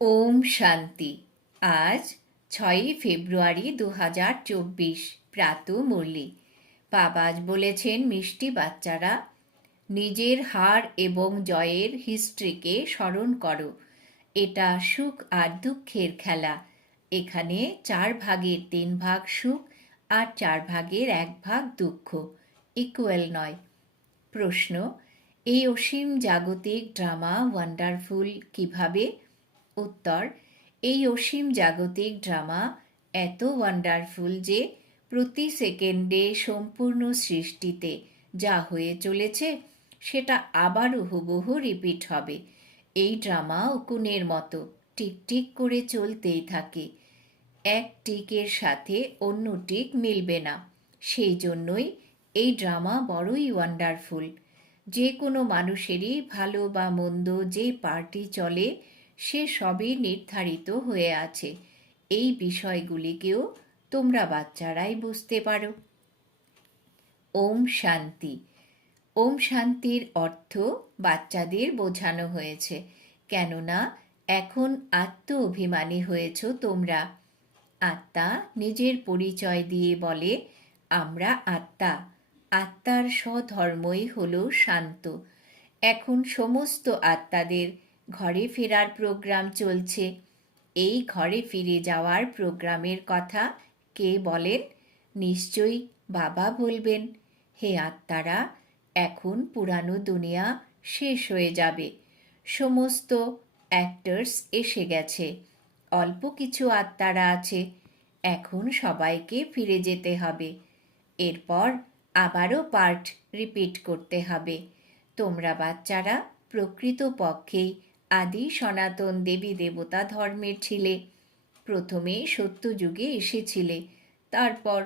ওম শান্তি। আজ ছয়ই ফেব্রুয়ারি দু হাজার চব্বিশ, প্রাত মুরলি। বাবাজ বলেছেন, মিষ্টি বাচ্চারা, নিজের হার এবং জয়ের হিস্ট্রিকে স্মরণ করো। এটা সুখ আর দুঃখের খেলা। এখানে চার ভাগের তিন ভাগ সুখ আর চার ভাগের এক ভাগ দুঃখ। ইকুয়াল নয়। প্রশ্ন, এই অসীম জাগতিক ড্রামা ওয়ান্ডারফুল কীভাবে উত্তর, এই অসীম জাগতিক ড্রামা এত ওয়ান্ডারফুল যে প্রতি সেকেন্ডে সম্পূর্ণ সৃষ্টিতে যা হয়ে চলেছে সেটা আবারও হুবহু রিপিট হবে। এই ড্রামা উকুনের মতো টিকটিক করে চলতেই থাকে। এক টিকের সাথে অন্য টিক মিলবে না। সেই জন্যই এই ড্রামা বড়ই ওয়ান্ডারফুল যে কোনো মানুষেরই ভালো বা মন্দ যে পার্টি চলে সে সবই নির্ধারিত হয়ে আছে। এই বিষয়গুলিকেও তোমরা বাচ্চারাই বুঝতে পারো। ওম শান্তি। ওম শান্তির অর্থ বাচ্চাদের বোঝানো হয়েছে। কেননা, এখন আত্ম অভিমানী হয়েছ তোমরা। আত্মা নিজের পরিচয় দিয়ে বলে, আমরা আত্মা। আত্মার স্বধর্মই হল শান্ত। এখন সমস্ত আত্মাদের ঘরে ফেরার প্রোগ্রাম চলছে। এই ঘরে ফিরে যাওয়ার প্রোগ্রামের কথা কে বলেন? নিশ্চয়ই বাবা বলবেন, হে আত্মারা, এখন পুরানো দুনিয়া শেষ হয়ে যাবে। সমস্ত অ্যাক্টার্স এসে গেছে। অল্প কিছু আত্মারা আছে। এখন সবাইকে ফিরে যেতে হবে। এরপর আবারও পার্ট রিপিট করতে হবে। তোমরা বাচ্চারা প্রকৃত পক্ষেই আদি সনাতন দেবী দেবতা ধর্মের ছিলে। প্রথমে সত্যযুগে এসেছিলে। তারপর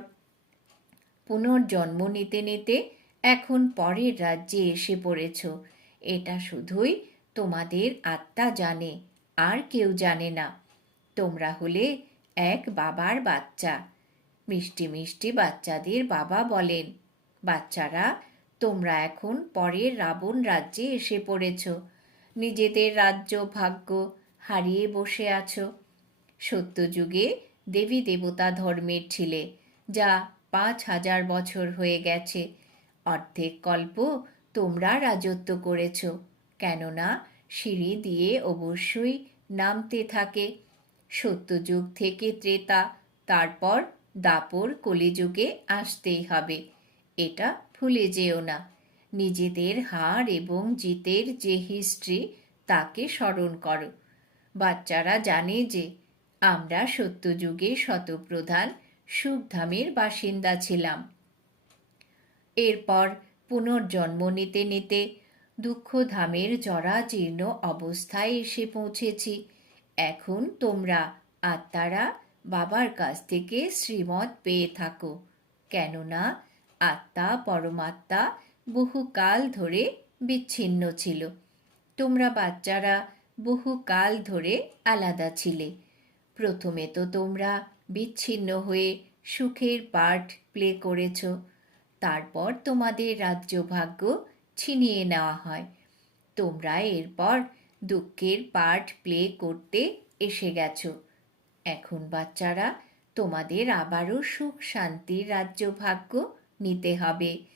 পুনর্জন্ম নিতে নিতে এখন পরের রাজ্যে এসে পড়েছ। এটা শুধুই তোমাদের আত্মা জানে, আর কেউ জানে না। তোমরা হলে এক বাবার বাচ্চা। মিষ্টি মিষ্টি বাচ্চাদের বাবা বলেন, বাচ্চারা, তোমরা এখন পরের রাবণ রাজ্যে এসে পড়েছ। নিজেদের রাজ্য ভাগ্য হারিয়ে বসে আছো। সত্যযুগে দেবী দেবতা ধর্মের ছিলে, যা পাঁচ হাজার বছর হয়ে গেছে। অর্ধেক কল্প তোমরা রাজত্ব করেছ, কেননা সিঁড়ি দিয়ে অবশ্যই নামতে থাকে। সত্যযুগ থেকে ত্রেতা, তারপর দাপর কলিযুগে আসতেই হবে। এটা ভুলে যেও না। নিজেদের হার এবং জিতের যে হিস্ট্রি তাকে স্মরণ করো। বাচ্চারা জানে যে আমরা সত্যযুগে শতপ্রধান সুখধামের বাসিন্দা ছিলাম। এরপর পুনর্জন্ম নিতে নিতে দুঃখধামের জরাজীর্ণ অবস্থায় এসে পৌঁছেছি। এখন তোমরা আত্মারা বাবার কাছ থেকে শ্রীমত পেয়ে থাকো। কেননা আত্মা পরমাত্মা বহুকাল ধরে বিচ্ছিন্ন ছিল। তোমরা বাচ্চারা বহুকাল ধরে আলাদা ছিলে। প্রথমে তো তোমরা বিচ্ছিন্ন হয়ে সুখের পার্ট প্লে করেছ। তারপর তোমাদের রাজ্য ভাগ্য ছিনিয়ে নেওয়া হয়। তোমরা এরপর দুঃখের পার্ট প্লে করতে এসে গেছো। এখন বাচ্চারা তোমাদের আবারও সুখ শান্তির রাজ্য ভাগ্য নিতে হবে।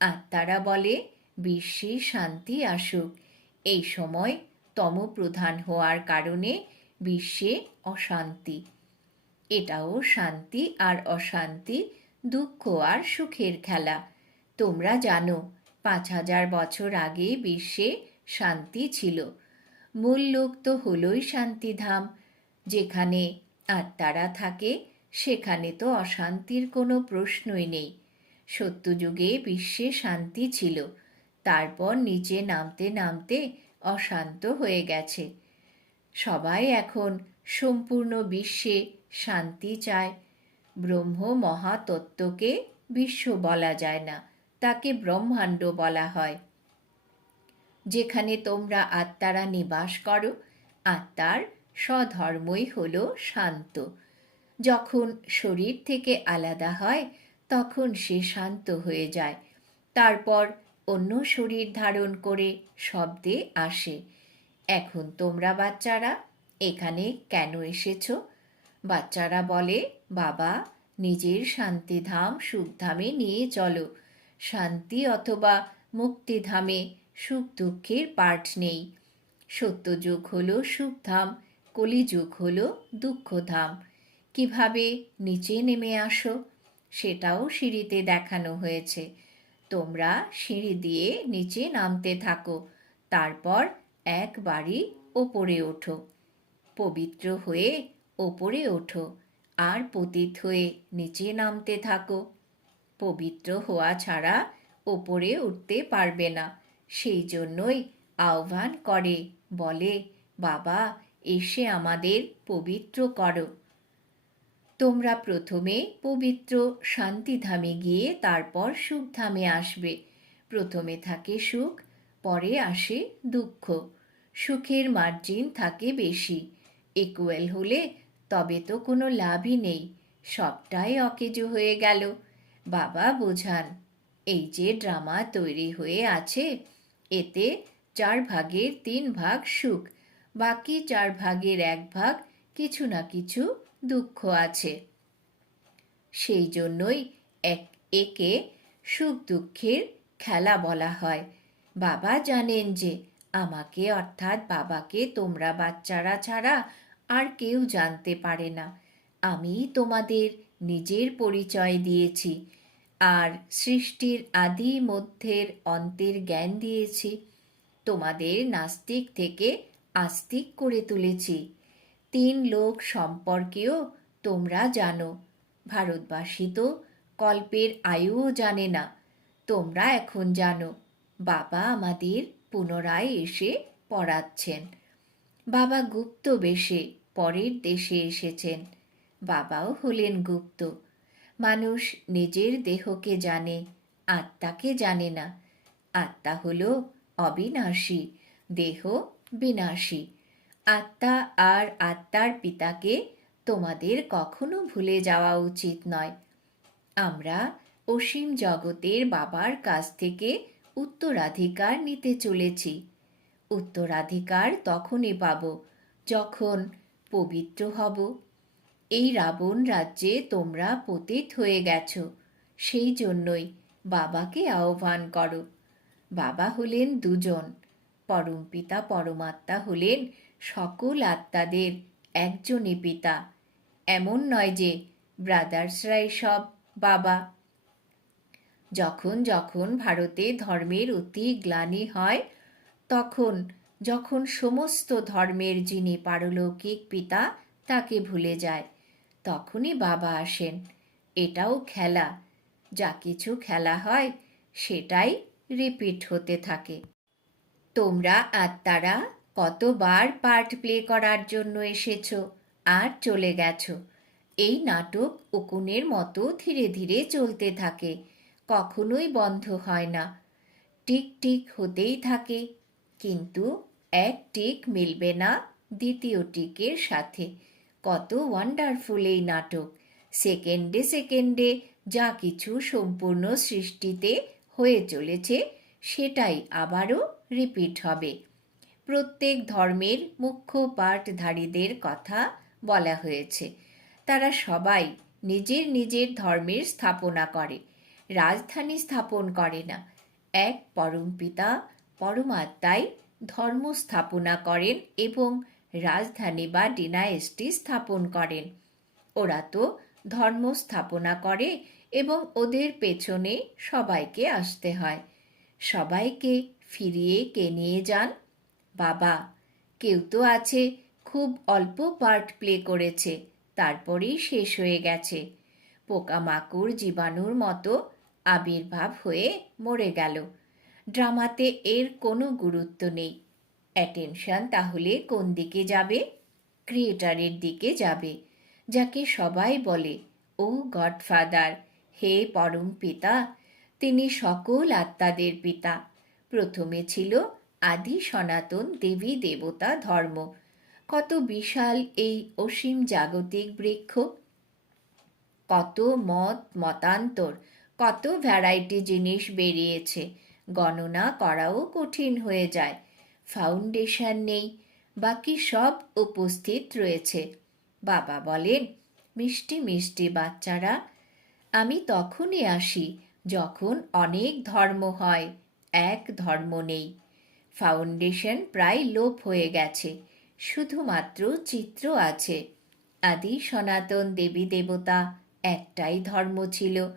আত্মারা বলে, বিশ্বে শান্তি আসুক। এই সময় তমপ্রধান হওয়ার কারণে বিশ্বে অশান্তি। এটাও শান্তি আর অশান্তি, দুঃখ আর সুখের খেলা। তোমরা জানো, পাঁচ হাজার বছর আগে বিশ্বে শান্তি ছিল। মূল লোক তো হলোই শান্তিধাম। যেখানে আত্মারা থাকে, সেখানে তো অশান্তির কোনো প্রশ্নই নেই। সত্যযুগে বিশ্বে শান্তি ছিল। তারপর নিচে নামতে নামতে অশান্ত হয়ে গেছে। সবাই এখন সম্পূর্ণ বিশ্বে শান্তি চায়। ব্রহ্ম মহাতত্ত্বকে বিশ্ব বলা যায় না, তাকে ব্রহ্মাণ্ড বলা হয়। যেখানে তোমরা আত্মারা নিবাস করো, আত্মার স্বধর্মই হল শান্ত। যখন শরীর থেকে আলাদা হয় তখন সে শান্ত হয়ে যায়। তারপর অন্য শরীর ধারণ করে শব্দে আসে, এখন তোমরা বাচ্চারা, এখানে কেন এসেছ? বাচ্চারা বলে, বাবা, নিজের শান্তিধাম সুখধামে নিয়ে চলো। শান্তি অথবা মুক্তিধামে সুখ দুঃখের পাঠ নেই। সত্যযুগ হলো সুখধাম, কলিযুগ হলো দুঃখধাম। কীভাবে নিচে নেমে আসো? সেটাও সিঁড়িতে দেখানো হয়েছে। তোমরা সিঁড়ি দিয়ে নিচে নামতে থাকো, তারপর একবারই ওপরে ওঠো। পবিত্র হয়ে ওপরে ওঠো আর পতিত হয়ে নিচে নামতে থাকো। পবিত্র হওয়া ছাড়া ওপরে উঠতে পারবে না, সেই জন্যই আহ্বান করে, বলে, বাবা, এসে আমাদের পবিত্র করো। তোমরা প্রথমে পবিত্র শান্তিধামে গিয়ে তারপর সুখধামে আসবে। প্রথমে থাকে সুখ, পরে আসে দুঃখ। সুখের মার্জিন থাকে বেশি। ইকুয়াল হলে তবে তো কোনো লাভই নেই। সবটাই অকেজো হয়ে গেল। বাবা বোঝান, এই যে ড্রামা তৈরি হয়ে আছে, এতে চার ভাগের তিন ভাগ সুখ, বাকি চার ভাগের এক ভাগ কিছু না কিছু দুঃখ আছে। সেই জন্যই এক, একে সুখ দুঃখের খেলা বলা হয়। বাবা জানেন যে, আমাকে অর্থাৎ বাবাকে তোমরা বাচ্চারা ছাড়া আর কেউ জানতে পারে না। আমি তোমাদের নিজের পরিচয় দিয়েছি আর সৃষ্টির আদি মধ্যের অন্তের জ্ঞান দিয়েছি। তোমাদের নাস্তিক থেকে আস্তিক করে তুলেছি। তিন লোক সম্পর্কেও তোমরা জানো। ভারতবাসী তো কল্পের আয়ুও জানে না। তোমরা এখন জানো, বাবা আমাদের পুনরায় এসে পড়াচ্ছেন। বাবা গুপ্ত বেশে পরের দেশে এসেছেন। বাবাও হলেন গুপ্ত। মানুষ নিজের দেহকে জানে, আত্মাকে জানে না। আত্মা হল অবিনাশী, দেহ বিনাশী। আত্মা আর আত্মার পিতাকে তোমাদের কখনো ভুলে যাওয়া উচিত নয়। আমরা অসীম জগতের বাবার কাছ থেকে উত্তরাধিকার নিতে চলেছি। উত্তরাধিকার তখনই পাব যখন পবিত্র হব। এই রাবণ রাজ্যে তোমরা পতিত হয়ে গেছ, সেই জন্যই বাবাকে আহ্বান করো। বাবা হলেন দুজন পরমপিতা পরমাত্মা হলেন সকল আত্মাদের একজনই পিতা। এমন নয় যে ব্রাদার্সরাই সব বাবা। যখন যখন ভারতে ধর্মের অতি গ্লানি হয়, তখন যখন সমস্ত ধর্মের যিনি পারলৌকিক পিতা, তাকে ভুলে যায়, তখনই বাবা আসেন। এটাও খেলা। যা কিছু খেলা হয়, সেটাই রিপিট হতে থাকে। তোমরা আত্মারা কতবার পার্ট প্লে করার জন্য এসেছ আর চলে গেছো। এই নাটক উকুনের মতো ধীরে ধীরে চলতে থাকে, কখনোই বন্ধ হয় না। টিক টিক হতেই থাকে, কিন্তু এক টিক মিলবে না দ্বিতীয় টিকের সাথে। কত ওয়ান্ডারফুল এই নাটক। সেকেন্ডে সেকেন্ডে যা কিছু সম্পূর্ণ সৃষ্টিতে হয়ে চলেছে, সেটাই আবারও রিপিট হবে। প্রত্যেক ধর্মের মুখ্য পাঠধারীদের কথা বলা হয়েছে। তারা সবাই নিজের নিজের ধর্মের স্থাপনা করে, রাজধানী স্থাপন করে না। এক পরমপিতা পরমাত্মাই ধর্ম স্থাপনা করেন এবং রাজধানী বা ডিনায়েস্টি স্থাপন করেন। ওরা তো ধর্ম স্থাপনা করে এবং ওদের পেছনে সবাইকে আসতে হয়। সবাইকে ফিরিয়ে কে নিয়ে যান বাবা, কেউ তো আছে, খুব অল্প পার্ট প্লে করেছে, তারপরেই শেষ হয়ে গেছে। পোকামাকড় জীবাণুর মতো আবির্ভাব হয়ে মরে গেল। ড্রামাতে এর কোনো গুরুত্ব নেই। অ্যাটেনশন তাহলে কোন দিকে যাবে? ক্রিয়েটারের দিকে যাবে, যাকে সবাই বলে, ও গডফাদার, হে পরম পিতা, তিনি সকল আত্মাদের পিতা। প্রথমে ছিল আদি সনাতন দেবী দেবতা ধর্ম। কত বিশাল এই অসীম জাগতিক বৃক্ষ। কত মত মতান্তর, কত ভ্যারাইটি জিনিস বেরিয়েছে। গণনা করাও কঠিন হয়ে যায়। ফাউন্ডেশন নেই, বাকি সব উপস্থিত রয়েছে। বাবা বলেন, মিষ্টি মিষ্টি বাচ্চারা, আমি তখনই আসি যখন অনেক ধর্ম হয়, এক ধর্ম নেই। ফাউন্ডেশন প্রায় লোপ হয়ে গেছে। শুধুমাত্র চিত্র আছে। আদি সনাতন দেবী দেবতা একটাই ধর্ম ছিল।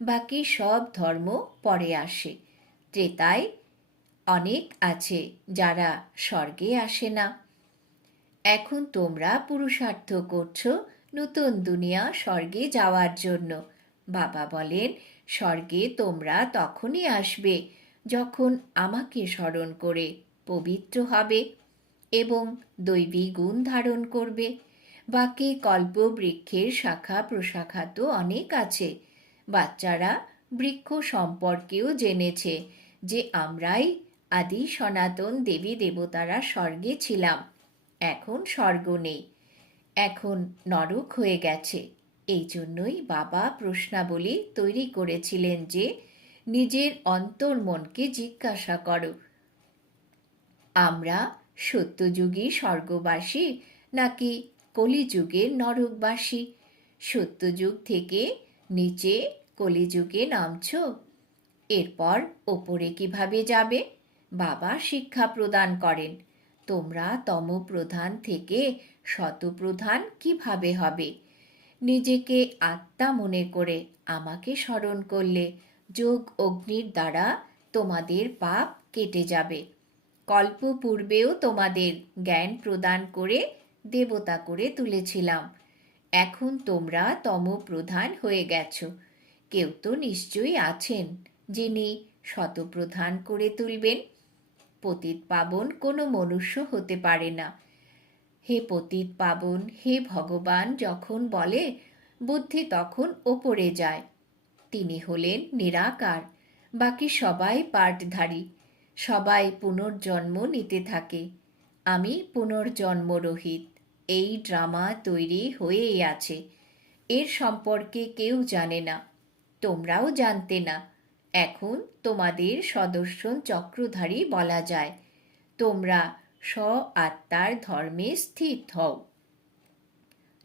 বাকি সব ধর্ম পরে আসে। ত্রেতায় অনেক আছে যারা স্বর্গে আসে না। এখন তোমরা পুরুষার্থ করছ নতুন দুনিয়া স্বর্গে যাওয়ার জন্য। বাবা বলেন, স্বর্গে তোমরা তখনই আসবে যখন আমাকে স্মরণ করে পবিত্র হবে এবং দৈবী গুণ ধারণ করবে, বাকি কল্প বৃক্ষের শাখা প্রশাখা তো অনেক আছে। বাচ্চারা বৃক্ষ সম্পর্কেও জেনেছে যে আমরাই আদি সনাতন দেবী দেবতারা স্বর্গে ছিলাম। এখন স্বর্গ নেই। এখন নরক হয়ে গেছে। এই জন্যই বাবা প্রশ্নাবলী তৈরি করেছিলেন যে নিজের অন্তর্মনকে জিজ্ঞাসা করো। আমরা সত্যযুগী স্বর্গবাসী নাকি কলিযুগের নরকবাসী? সত্যযুগ থেকে নিচে কলিযুগে নামছ। এরপর ওপরে কীভাবে যাবে? বাবা শিক্ষা প্রদান করেন। তোমরা তমপ্রধান থেকে শতপ্রধান কীভাবে হবে? নিজেকে আত্মা মনে করে আমাকে স্মরণ করলে যোগ অগ্নির দ্বারা তোমাদের পাপ কেটে যাবে। কল্প পূর্বেও তোমাদের জ্ঞান প্রদান করে, দেবতা করে তুলেছিলাম। এখন তোমরা তমপ্রধান হয়ে গেছ। কেউ তো নিশ্চয়ই আছেন যিনি শতপ্রধান করে তুলবেন। পতিত পাবন কোনো মনুষ্য হতে পারে না। হে পতিত পাবন, হে ভগবান, যখন বলে, বুদ্ধি তখন ওপরে যায়। তিনি হলেন নিরাকার। বাকি সবাই পাঠধারী। সবাই পুনর্জন্ম নিতে থাকে। আমি পুনর্জন্মরহিত। এই ড্রামা তৈরি হয়েই আছে। এর সম্পর্কে কেউ জানে না। তোমরাও জানতে না। এখন তোমাদের সদস্য চক্রধারী বলা যায়। তোমরা স্ব আত্মার ধর্মে স্থিত হও।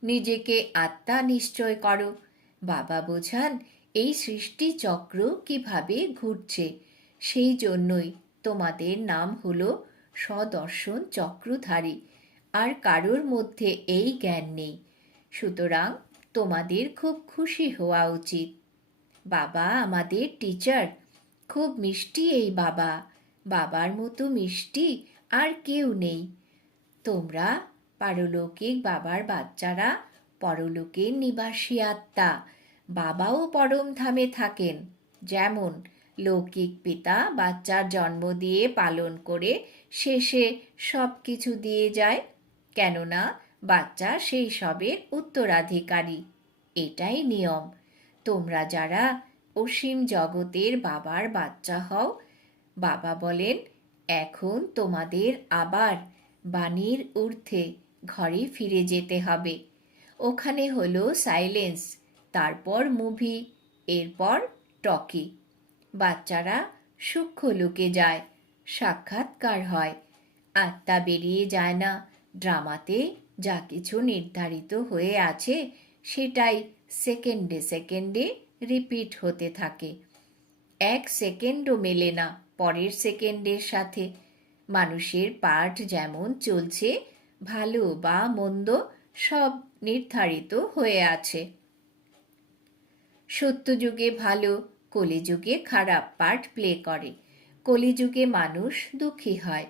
নিজেকে আত্মা নিশ্চয় করো। বাবা বোঝান এই সৃষ্টি চক্র কীভাবে ঘুরছে? সেই জন্যই তোমাদের নাম হলো সদর্শন চক্রধারী, আর কারোর মধ্যে এই জ্ঞান নেই। সুতরাং তোমাদের খুব খুশি হওয়া উচিত। বাবা আমাদের টিচার খুব মিষ্টি এই বাবা। বাবার মতো মিষ্টি আর কেউ নেই। তোমরা পারলৌকিক বাবার বাচ্চারা পরলোকের নিবাসী আত্মা। বাবাও পরম ধামে থাকেন। যেমন, লৌকিক পিতা বাচ্চার জন্ম দিয়ে পালন করে শেষে সব কিছু দিয়ে যায়, কেননা বাচ্চা সেই সবের উত্তরাধিকারী। এটাই নিয়ম। তোমরা যারা অসীম জগতের বাবার বাচ্চা হও, বাবা বলেন, এখন তোমাদের আবার বাণীর ঊর্ধ্বে ঘরে ফিরে যেতে হবে। ওখানে হলো সাইলেন্স। তারপর মুভি এরপর টকি। বাচ্চারা সূক্ষ্ম লুকে যায়, সাক্ষাৎকার হয়। আত্মা বেরিয়ে যায় না। ড্রামাতে যা কিছু নির্ধারিত হয়ে আছে, সেটাই সেকেন্ডে সেকেন্ডে রিপিট হতে থাকে। এক সেকেন্ডও মেলে না পরের সেকেন্ডের সাথে। মানুষের পাঠ যেমন চলছে, ভালো বা মন্দ সব নির্ধারিত হয়ে আছে। সত্যযুগে ভালো, কলিযুগে খারাপ পার্ট প্লে করে। কলিযুগে মানুষ দুঃখী হয়।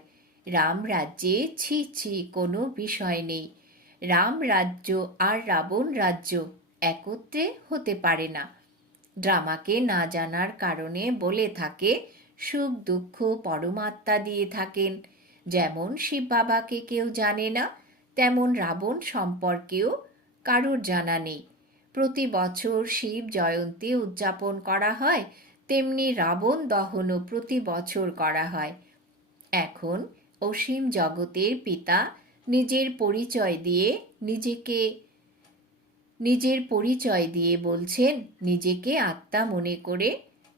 রাম রাজ্যে ছি ছি কোনো বিষয় নেই। রাম রাজ্য আর রাবণ রাজ্য একত্রে হতে পারে না। ড্রামাকে না জানার কারণে বলে থাকে, সুখ দুঃখ পরমাত্মা দিয়ে থাকেন। যেমন শিব বাবাকে কেউ জানে না, তেমন রাবণ সম্পর্কেও কারোর জানা নেই। প্রতি বছর শিব জয়ন্তী উদযাপন করা হয়, তেমনি রাবণ দহনও প্রতি বছর করা হয়। এখন অসীম জগতের পিতা নিজের পরিচয় দিয়ে নিজেকে, নিজের পরিচয় দিয়ে বলছেন, নিজেকে আত্মা মনে করে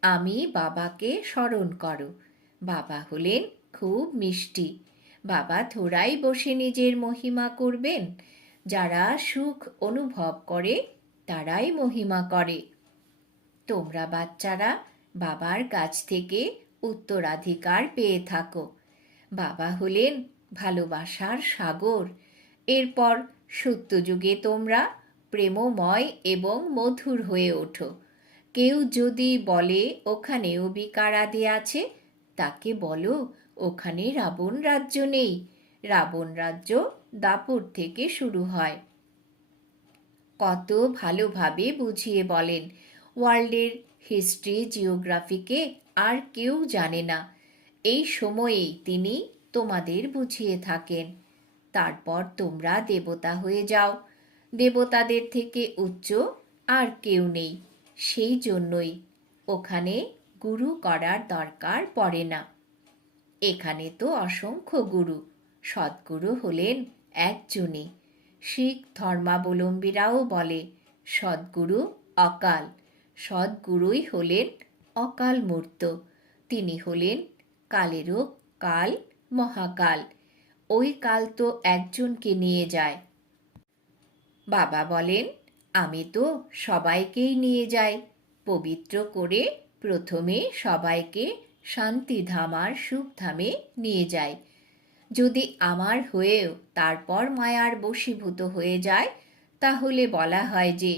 আমি বাবাকে স্মরণ করো। বাবা হলেন খুব মিষ্টি। বাবা থোড়াই বসে নিজের মহিমা করবেন। যারা সুখ অনুভব করে তারাই মহিমা করে। তোমরা বাচ্চারা বাবার কাছ থেকে উত্তরাধিকার পেয়ে থাকো। বাবা হলেন ভালোবাসার সাগর। এরপর সত্যযুগে তোমরা প্রেমময় এবং মধুর হয়ে ওঠো। কেউ যদি বলে, ওখানেও বিকারাদি আছে? তাকে বলো, ওখানে রাবণ রাজ্য নেই। রাবণ রাজ্য দাপর থেকে শুরু হয়। কত ভালোভাবে বুঝিয়ে বলেন। ওয়ার্ল্ডের হিস্ট্রি, জিওগ্রাফিকে আর কেউ জানে না। এই সময়েই তিনি তোমাদের বুঝিয়ে থাকেন। তারপর তোমরা দেবতা হয়ে যাও। দেবতাদের থেকে উচ্চ আর কেউ নেই। সেই জন্যই ওখানে গুরু করার দরকার পড়ে না। এখানে তো অসংখ্য গুরু। সদ্গুরু হলেন একজনই। শিখ ধর্মাবলম্বীরাও বলে, সদ্গুরু অকাল। সদ্গুরুই হলেন অকাল মূর্ত। তিনি হলেন কালেরও কাল মহাকাল। ওই কাল তো একজনকে নিয়ে যায়। বাবা বলেন, আমি তো সবাইকেই নিয়ে যাই। পবিত্র করে প্রথমে সবাইকে শান্তিধাম আর সুখধামে নিয়ে যাই। যদি আমার হয়েও তারপর মায়ার বশীভূত হয়ে যায়, তাহলে বলা হয় যে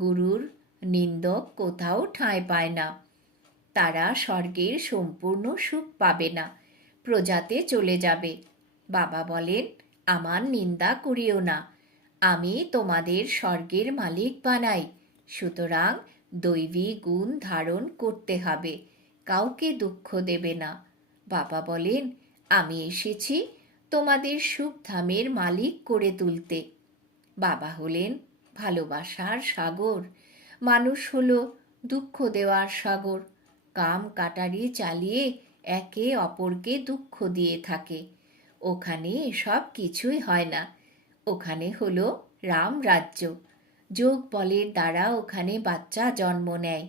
গুরুর নিন্দক কোথাও ঠাঁই পায় না। তারা স্বর্গের সম্পূর্ণ সুখ পাবে না, প্রজাতে চলে যাবে। বাবা বলেন, আমার নিন্দা করিও না। আমি তোমাদের স্বর্গের মালিক বানাই। সুতরাং দৈবী গুণ ধারণ করতে হবে। কাউকে দুঃখ দেবে না। বাবা বলেন আমি এসেছি তোমাদের সুখধামের মালিক করে তুলতে। বাবা হলেন ভালোবাসার সাগর, মানুষ হলো দুঃখ দেওয়ার সাগর। কাম কাটারি চালিয়ে একে অপরকে দুঃখ দিয়ে থাকে। ওখানে সব কিছুই হয় না। ওখানে হলো রাম রাজ্য। যোগ বলের দ্বারা ওখানে বাচ্চা জন্ম নেয়।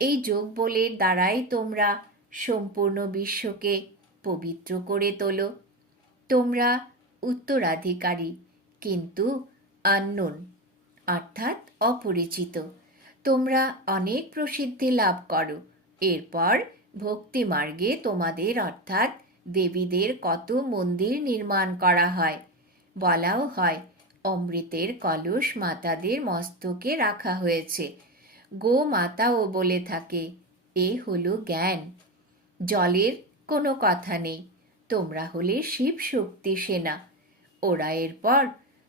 এই যোগ বলের দ্বারাই তোমরা সম্পূর্ণ বিশ্বকে পবিত্র করে তোলো। তোমরা উত্তরাধিকারী, কিন্তু আননোন, অর্থাৎ অপরিচিত। তোমরা অনেক প্রসিদ্ধি লাভ করো। এরপর ভক্তি মার্গে তোমাদের, অর্থাৎ দেবীদের, কত মন্দির নির্মাণ করা হয়। বলাও হয়, অমৃতের কলস মাতাদের মস্তকে রাখা হয়েছে। গো মাতাও বলে থাকে, এ হলো জ্ঞান। জলের কোনো কথা নেই। তোমরা হলে শিব শক্তি সেনা। ওরা এরপর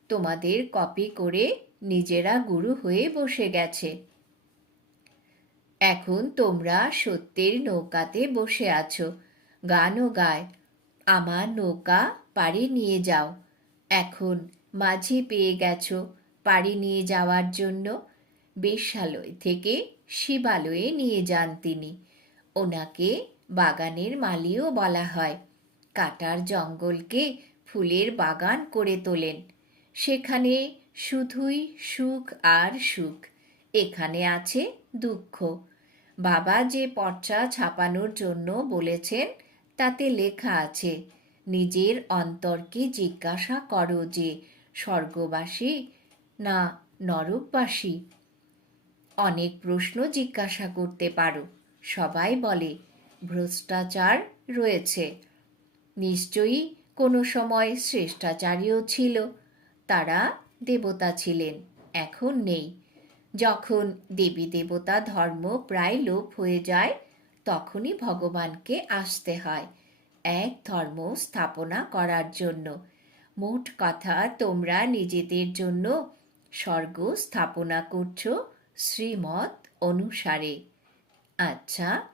তোমাদের কপি করে নিজেরা গুরু হয়ে বসে গেছে। এখন তোমরা সত্যের নৌকাতে বসে আছো। গানও গায়। আমার নৌকা পাড়ি নিয়ে যাও। এখন মাঝি পেয়ে গেছো পাড়ি নিয়ে যাওয়ার জন্য। বেশ্যালয় থেকে শিবালয়ে নিয়ে যান তিনি। ওনাকে বাগানের মালিও বলা হয়। কাটার জঙ্গলকে ফুলের বাগান করে তোলেন। সেখানে শুধুই সুখ আর সুখ, এখানে আছে দুঃখ। বাবা যে পর্চা ছাপানোর জন্য বলেছেন, তাতে লেখা আছে, নিজের অন্তরকে জিজ্ঞাসা করো যে, স্বর্গবাসী না নরকবাসী? অনেক প্রশ্ন জিজ্ঞাসা করতে পারো, সবাই বলে ভ্রষ্টাচার রয়েছে। নিশ্চয়ই কোনো সময় শ্রেষ্ঠাচারীও ছিল। তারা দেবতা ছিলেন, এখন নেই। যখন দেবী দেবতা ধর্ম প্রায় লোপ হয়ে যায়, তখনই ভগবানকে আসতে হয় এক ধর্ম স্থাপনা করার জন্য। মোট কথা, তোমরা নিজেদের জন্য স্বর্গ স্থাপনা করছ শ্রীমত অনুসারে। আচ্ছা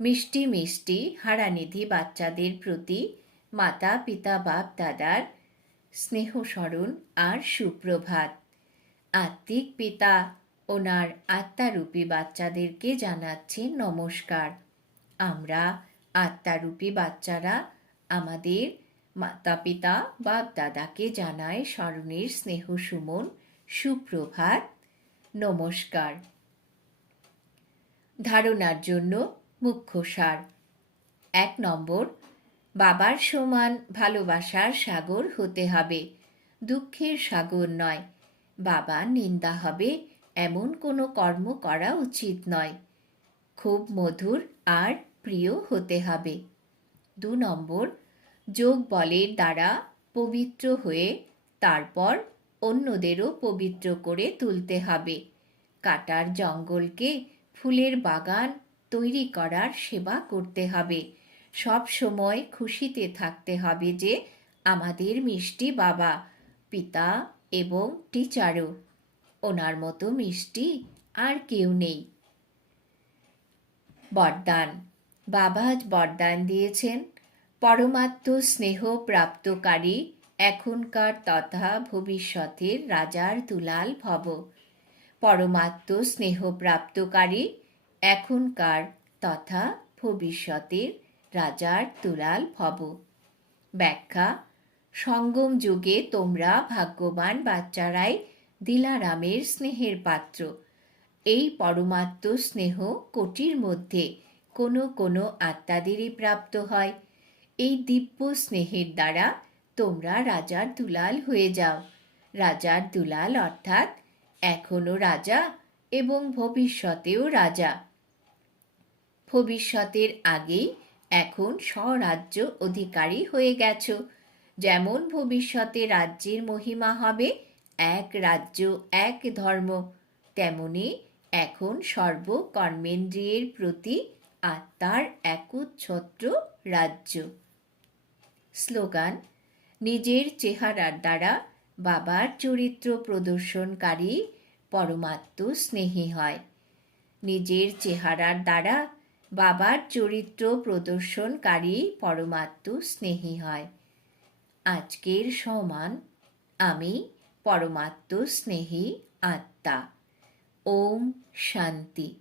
মিষ্টি মিষ্টি হারানিধি বাচ্চাদের প্রতি মাতা, পিতা, বাপ, দাদার স্নেহ স্মরণ আর সুপ্রভাত। আত্মিক পিতা ওনার আত্মারূপী বাচ্চাদেরকে জানাচ্ছেন নমস্কার। আমরা আত্মারূপী বাচ্চারা আমাদের মাতা, পিতা, বাপ, দাদাকে জানায় স্মরণের স্নেহ, সুমন, সুপ্রভাত। নমস্কার। ধারণার জন্য মুখ্য সার। এক নম্বর, বাবার সমান ভালোবাসার সাগর হতে হবে। দুঃখের সাগর নয়। বাবা নিন্দা হবে, এমন কোনো কর্ম করা উচিত নয়। খুব মধুর আর প্রিয় হতে হবে। দু নম্বর, যোগ বলের দ্বারা পবিত্র হয়ে তারপর অন্যদেরও পবিত্র করে তুলতে হবে। কাটার জঙ্গলকে ফুলের বাগান তৈরি করার সেবা করতে হবে। সব সময় খুশিতে থাকতে হবে যে, আমাদের মিষ্টি বাবা, পিতা এবং টিচারও। ওনার মতো মিষ্টি আর কেউ নেই। বরদান। বাবা আজ বরদান দিয়েছেন। পরমাত্ম স্নেহ প্রাপ্তকারী এখনকার তথা ভবিষ্যতের রাজার দুলাল ভব। পরমাত্ম স্নেহ প্রাপ্তকারী এখনকার তথা ভবিষ্যতের রাজার দুলাল ভব ব্যাখ্যা, সঙ্গম যুগে তোমরা ভাগ্যবান বাচ্চারাই দিলারামের স্নেহের পাত্র। এই পরমাত্ম স্নেহ কোটির মধ্যে কোনো কোনো আত্মাদেরই প্রাপ্ত হয়। এই দিব্য স্নেহের দ্বারা তোমরা রাজার দুলাল হয়ে যাও। রাজার দুলাল অর্থাৎ এখনও রাজা এবং ভবিষ্যতেও রাজা। ভবিষ্যতের আগেই এখন স্বরাজ্য অধিকারী হয়ে গেছ। যেমন ভবিষ্যতে রাজ্যের মহিমা হবে এক রাজ্য, এক ধর্ম, তেমনি এখন সর্বকর্মেন্দ্রিয়ের প্রতি আত্মার একচ্ছত্র রাজ্য। স্লোগান, নিজের চেহারার দ্বারা বাবার চরিত্র প্রদর্শনকারী পরমাত্ম স্নেহী হয়। নিজের চেহারার দ্বারা বাবার চরিত্র প্রদর্শনকারী পরমাত্ম স্নেহী হয়। আজকের সমান আমি পরমাত্ম স্নেহী আত্মা। ওম শান্তি।